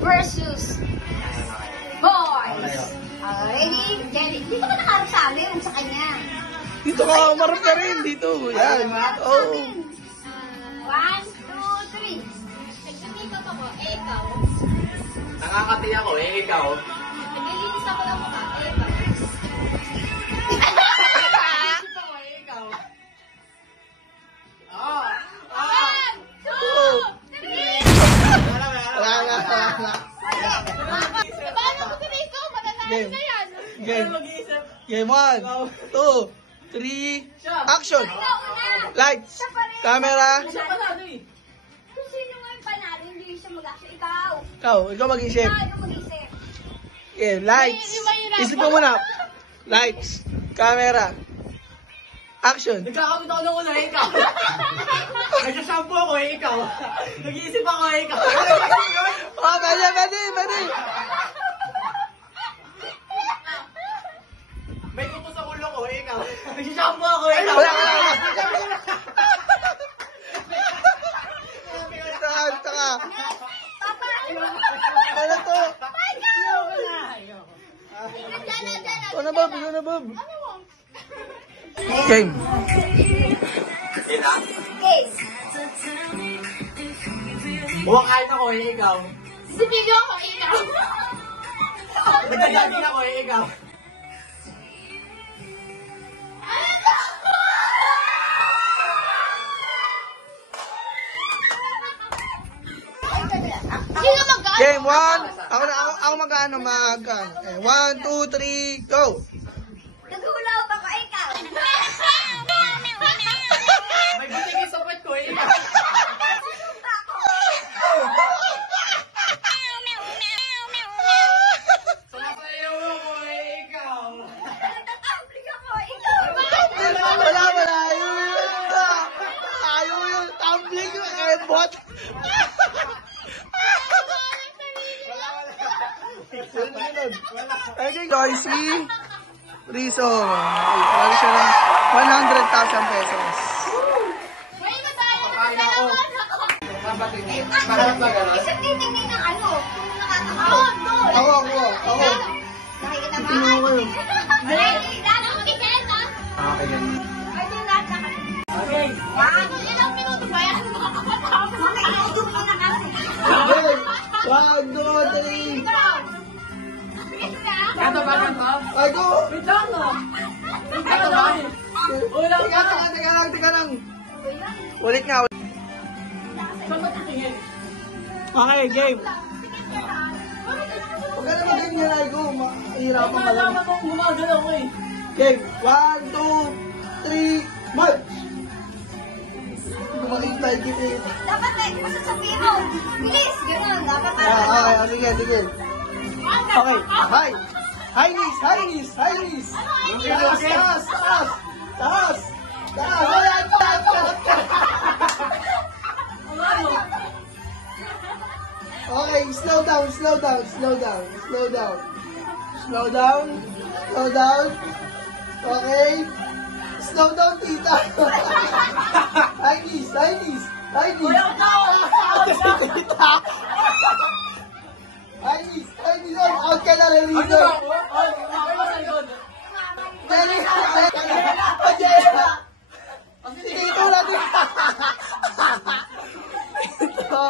versus boys. Ready? Ready? Dito ka nakaharap sa amin, sa kanya. Dito ka, marap ka rin. Dito. Yan. Oh. 1, 2, 3. Nagsimikap ako, ikaw. Nakakati ako, ikaw. Naglilinis ako ng mukha, ikaw. Game 1, 2, 3, action! Lights, camera. Kung sino nga yung panalo, hindi siya mag-action. Ikaw. Ikaw mag-isip. Ikaw mag-isip. Game, lights. Isip mo muna. Lights, camera, action. Nagkakamit ako ng una, ikaw. Nagsasampo ako, ikaw. Nag-iisip ako, ikaw. Oh, pwede. May kuko sa ulo ko, ikaw. Nagsasampo ako, ikaw. Wala. Taka. Ano to? Ano na, Bob? Game. Buwakain ako, ikaw. Sipilyo ako, ikaw. Nagdadagin ako, ikaw. Sino mag-aano? Game 1. Ako mag-ano. 1, 2, 3, go. Naghulaw ako, ikaw. May butigin sa puwet ko, ikaw. Sumasayaw ako, ikaw. Nag-amplik ako, ikaw. Wala. Ayaw yun. Tumbling yung airbot. Okay, guys, si Rizzo. Wala siya ng 100,000 pesos. May masaya Kaya ako. Parang sa gano'n. Isang titingin ng ano, kung nakakaon. Ako. Nakikita mo? Tingnan ko yun. Ready? Dano mo kisin, ha? Okay, yan. Ay, yung lahat na kasi. Okay. Ilang minuto ba yan? Makakapatapos. Makakauto mo na kasi. Okay. 1, 2, 3. Ito ba ito? Ay, go. Wait lang, no? Ito ba? Ulang ka. Teka lang. Ulit nga. Saan ba titingin? Okay, game. Huwag ka na mag-game niya, Aigo. Mahirapan ka lang. Alam mo, gumagalaw ko eh. Game. 1, 2, 3, march! Kumakintay kita eh. Dapat na, ito sa mo. Bilis, gano'n. Dapat na. Sige. Okay, hi! High knees! Taas! Okay, slow down. Okay. Slow down, tita. High knees. Tita. High knees. Out ka na, Rizzo. Sige, ito natin. Ito.